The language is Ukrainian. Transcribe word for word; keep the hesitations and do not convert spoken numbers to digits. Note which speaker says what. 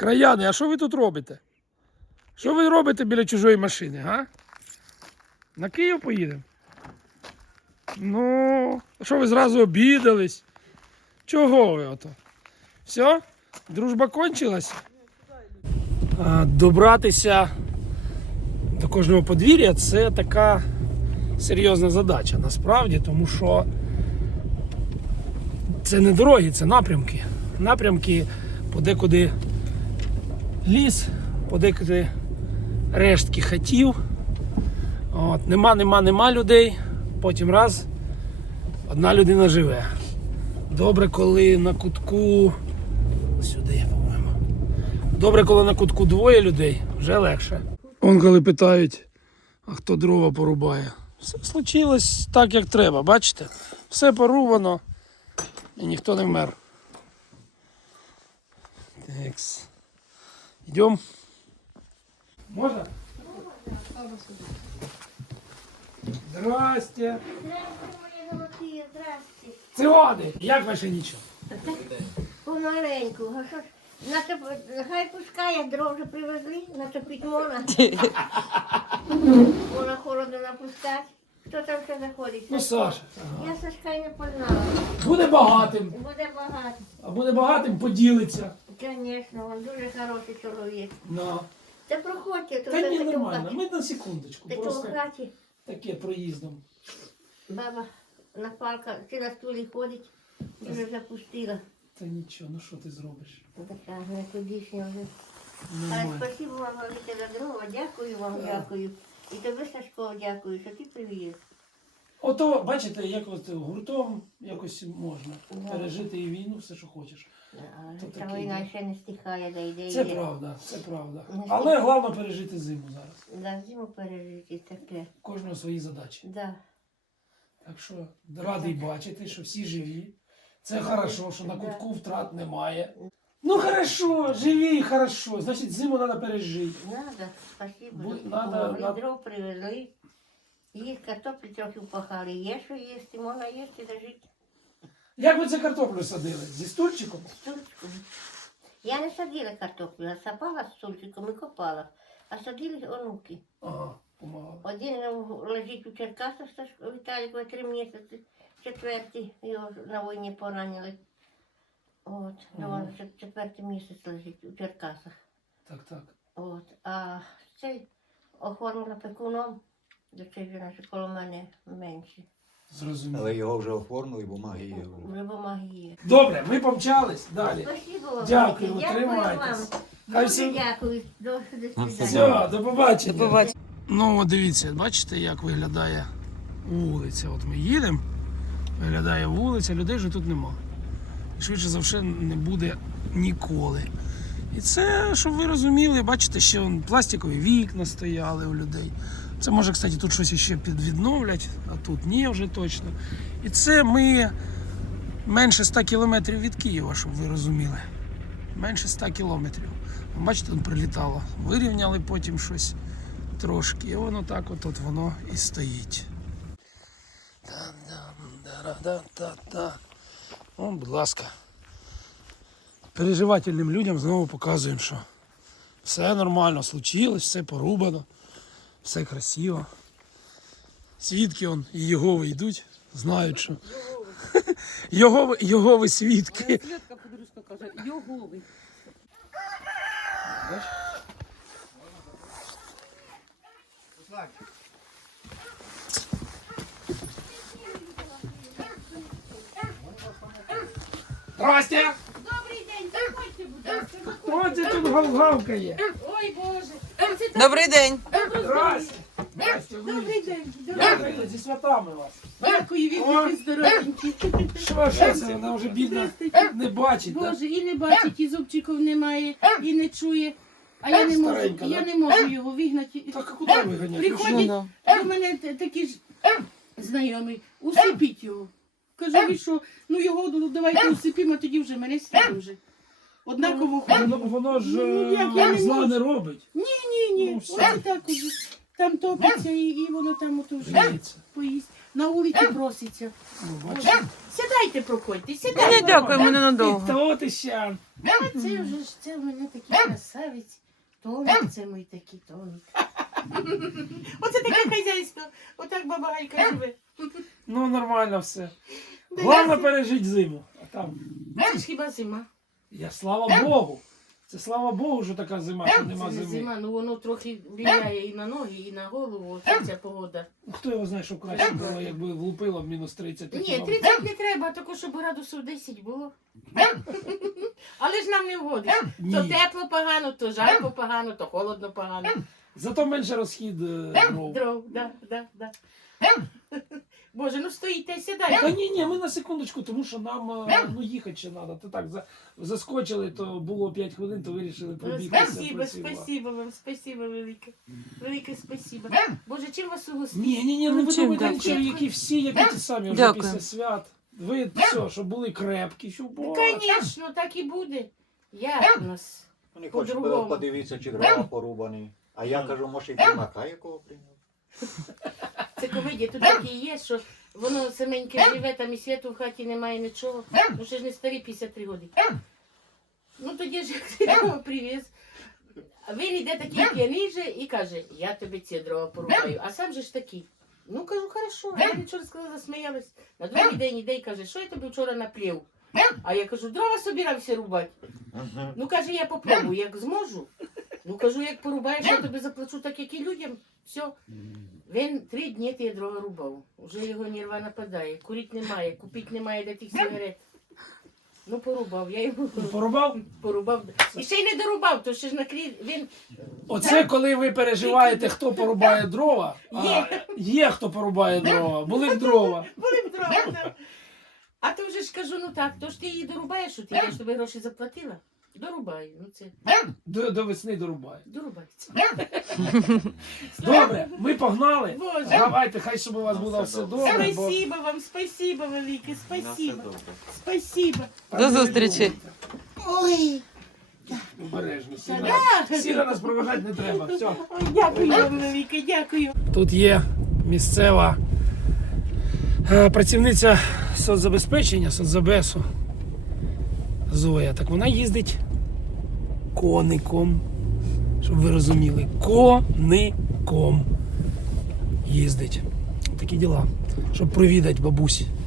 Speaker 1: Краяни, а що ви тут робите? Що ви робите біля чужої машини, га? На Київ поїдемо? Ну, що ви зразу обідались? Чого ви ото? Все? Дружба кончилась? А, добратися до кожного подвір'я – це така серйозна задача насправді, тому що це не дороги, це напрямки. Напрямки подекуди ліс, подекуди рештки хатів. От, нема, нема, нема людей, потім раз, одна людина живе. Добре, коли на кутку, сюди, по-моєму. Добре, коли на кутку двоє людей, вже легше. Он коли питають, а хто дрова порубає. Все случилось так, як треба, бачите? Все порубано і ніхто не вмер. Такс. Йдемо. Можна? Здрасте. Це води. Як ваше нічого?
Speaker 2: Помаленьку. А що ж? Натоп... Хай пускає, дров вже привезли, натопить можна. Вона холодно напускати. Хто там ще заходить?
Speaker 1: Ну, Саша.
Speaker 2: Я Сашка й не познала.
Speaker 1: Буде багатим.
Speaker 2: Буде багато.
Speaker 1: А буде багатим, поділиться.
Speaker 2: Звісно, він дуже хороший чоловік.
Speaker 1: На.
Speaker 2: Та проходьте, то
Speaker 1: Та
Speaker 2: все
Speaker 1: ні,
Speaker 2: таке в
Speaker 1: нормально.
Speaker 2: хаті.
Speaker 1: Ми на секундочку.
Speaker 2: Таке в
Speaker 1: Просто
Speaker 2: хаті.
Speaker 1: таке проїздом.
Speaker 2: Баба на палка, чи на стулі ходить, вже запустила.
Speaker 1: Та нічого, ну що ти зробиш?
Speaker 2: Така некудишня вже. Але
Speaker 1: Нормально.
Speaker 2: спасибо вам велике за дрова, дякую вам,
Speaker 1: Так.
Speaker 2: дякую. І тобі, Сашко, дякую, що ти привіз.
Speaker 1: Ото, бачите, як от гуртом якось можна
Speaker 2: Да.
Speaker 1: пережити і війну, все, що хочеш. То
Speaker 2: Та
Speaker 1: таке,
Speaker 2: війна
Speaker 1: да.
Speaker 2: ще не стихає, да йде.
Speaker 1: Це
Speaker 2: йде.
Speaker 1: правда, це правда.
Speaker 2: Ну,
Speaker 1: Але головне пережити зиму зараз.
Speaker 2: Да, зиму пережити таке.
Speaker 1: Кожного свої задачі.
Speaker 2: Да.
Speaker 1: Так що радий бачити, що всі живі. Це хорошо, що на кутку втрат немає. Ну хорошо, живі, хорошо. Значить, зиму треба пережити.
Speaker 2: Надо, спасибо.
Speaker 1: Бу-
Speaker 2: що
Speaker 1: надо-
Speaker 2: допомогли,
Speaker 1: надо-
Speaker 2: дров привезли. Є картоплі трохи впахали, є що їсти, можна їсти та жити.
Speaker 1: Як ви це картоплю садили? Зі стульчиком?
Speaker 2: Стульчиком. Я не садила картоплю, а сапала з стульчиком і копала. А садили онуки.
Speaker 1: Ага, помагали.
Speaker 2: Один лежить у Черкасах, Сашко Віталік, вже три місяці, четвертий, його на війні поранили. От, ну,
Speaker 1: Ага.
Speaker 2: він вже четвертий місяць лежить у Черкасах.
Speaker 1: Так, так.
Speaker 2: От, а цей оформлена пекуном, до цей вже наше коло мене менше.
Speaker 1: Зрозуміло.
Speaker 3: Але його вже оформили, бумаги є. вже.
Speaker 2: Вже бумаги є.
Speaker 1: Добре, ми помчались далі.
Speaker 2: Спасибо вам.
Speaker 1: Дякую,
Speaker 2: велике.
Speaker 1: тримайтесь.
Speaker 2: Хай
Speaker 1: Хай
Speaker 2: Дуже
Speaker 1: всім-
Speaker 2: дякую. До, до свидання.
Speaker 1: Все, до побачення. До побачення. Ну, от дивіться, бачите, як виглядає вулиця. От ми їдемо, виглядає вулиця, людей вже тут нема. І швидше за все не буде ніколи. І це, щоб ви розуміли, бачите, ще вон пластикові вікна стояли у людей. Це може, кстати, тут щось ще підвідновлять, а тут ні вже точно. І це ми менше ста кілометрів від Києва, щоб ви розуміли. Менше ста кілометрів. Бачите, тут прилітало. Вирівняли потім щось трошки. І воно так от, от воно і стоїть. Та-дам-да-ра-да-та-та. О, будь ласка. Переживательним людям знову показуємо, що все нормально случилось, все порубано, все красиво. Свідки он і Єгови йдуть, знають, що Єгови, Єгови свідки.
Speaker 4: Свідка подружка каже, Йоговий.
Speaker 1: Здрасте!
Speaker 4: Добрий день, заходьте, будь ласка.
Speaker 1: Хто це тут гавгавкає?
Speaker 4: Ой, Боже.
Speaker 5: Добрий день.
Speaker 1: Здрасте! Здрасте,
Speaker 4: Добрий день.
Speaker 1: Дякую, зі святами вас.
Speaker 4: Дякую, віки здоровенькі.
Speaker 1: Що, що це? Вона вже бідна не бачить, так?
Speaker 4: Боже, і не бачить, і зубчиків немає, і не чує. А я не можу,
Speaker 1: Старенька,
Speaker 4: я
Speaker 1: да?
Speaker 4: не можу його вигнати.
Speaker 1: Так а куди виганяти?
Speaker 4: Приходять
Speaker 5: Ну,
Speaker 4: до мене т- такі ж знайомі, усипіть його. Кажу, ви що, ну його ну, давайте усипімо, тоді вже мене стільки вже. Однаково ходить.
Speaker 1: Воно, воно ж
Speaker 4: Ну, як я
Speaker 1: е,
Speaker 4: не
Speaker 1: зла
Speaker 4: можу.
Speaker 1: не робить.
Speaker 4: Ні, ні, ні,
Speaker 1: Ну, все.
Speaker 4: оце так уже. Там топиться і, і воно там ото вже
Speaker 1: Гріється.
Speaker 4: поїсть. на вулиці проситься.
Speaker 1: Ну, бачите?
Speaker 4: Сідайте, проходьте,
Speaker 5: Ні,
Speaker 4: сідайте.
Speaker 5: дякую, мене надовго.
Speaker 1: То ти ще.
Speaker 4: А це вже ж, це в мене такий красавець. Томик, це мій такий Томик. Оце таке хазяйство. Отак баба Галька живе.
Speaker 1: Ну, нормально все.
Speaker 4: Да
Speaker 1: Головне
Speaker 4: я-
Speaker 1: пережити зиму. А там,
Speaker 4: Це ж хіба зима?
Speaker 1: я слава Богу. Це слава Богу, що така зима, що
Speaker 4: Це
Speaker 1: нема
Speaker 4: не
Speaker 1: зими.
Speaker 4: зима, ну воно трохи влияє і на ноги, і на голову, оце ця погода.
Speaker 1: Ну, хто його знає, що краще було, якби влупило б мінус тридцять.
Speaker 4: Ні,
Speaker 1: такі
Speaker 4: тридцять не треба, також щоб градусів десять було. Але ж нам не вгодиш.
Speaker 1: Ні.
Speaker 4: То тепло погано, то жарко погано, то холодно погано.
Speaker 1: Зато менше розхід е, дров.
Speaker 4: Дров, да, да, да. Боже, ну стоїте,
Speaker 1: Та
Speaker 4: сідайте.
Speaker 1: ні, ні, ми на секундочку, тому що нам е, ну, їхати ще треба. То так за, заскочили, то було п'ять хвилин, то вирішили пробігтися.
Speaker 4: Спасибо,
Speaker 1: працювати.
Speaker 4: спасибо вам, спасибо велике. Велике спасибо. Боже, чим вас угостити?
Speaker 1: Ні, ні, ні, не
Speaker 5: Ну, чим
Speaker 1: видумайте
Speaker 5: дякую?
Speaker 1: нічого, які всі, які ті самі вже
Speaker 5: Дякую.
Speaker 1: після свят. Ви все, щоб були крепкі, щоб було.
Speaker 4: Звісно, так і буде. Як у нас?
Speaker 3: Вони хочуть
Speaker 4: По-другому.
Speaker 3: подивитися, чи дрова порубані. А я кажу, може, і примака якого прийняв.
Speaker 4: Це комедія, тут такі є, що воно саменьке живе, там і світу в хаті немає нічого. Ну ще ж не старі п'ятдесят три роки. Ну тоді ж як ти його привіз. А він йде такий п'яніже і каже, я тобі ці дрова порубаю. А сам же ж такий. Ну кажу, хорошо, а я нічого не сказала, засміялась. На другий день іде і каже, що я тобі вчора наплів? А я кажу, дрова собирався рубати. Ну каже, я попробую, як зможу. Ну кажу, як порубаєш, я тобі заплачу так, як і людям. Все. Він три дні ті дрова рубав. Уже його нерва нападає. Курить немає, купити немає для тих сигарет. Ну порубав, я йому
Speaker 1: Порубав?
Speaker 4: порубав. І ще й не дорубав, то ще ж накрі... він
Speaker 1: Оце коли ви переживаєте, хто порубає дрова, а
Speaker 4: Є.
Speaker 1: є хто порубає дрова, були б дрова.
Speaker 4: були б дрова. да. А то вже ж кажу, ну так, то ж ти її дорубаєш, що ти я ж тобі гроші заплатила. Дорубаю, ну це,
Speaker 1: До, до весни дорубає.
Speaker 4: дорубається.
Speaker 1: Добре, ми погнали.
Speaker 4: Боже.
Speaker 1: Давайте, хай щоб у вас було все добре. бо-
Speaker 4: Спасибо вам, спасибо велике,
Speaker 3: На все
Speaker 4: спасибо.
Speaker 3: добре.
Speaker 4: Спасибо.
Speaker 5: До зустрічі.
Speaker 4: Ой,
Speaker 1: Обережно. Сіра,
Speaker 4: Да.
Speaker 1: Сіра нас проважати не треба. Все.
Speaker 4: ой, дякую вам велике, дякую.
Speaker 1: Тут є місцева е, працівниця соцзабезпечення, соцзабесу Зоя. Так вона їздить коником. Щоб ви розуміли, коником їздить. Такі діла. Щоб провідати бабусі.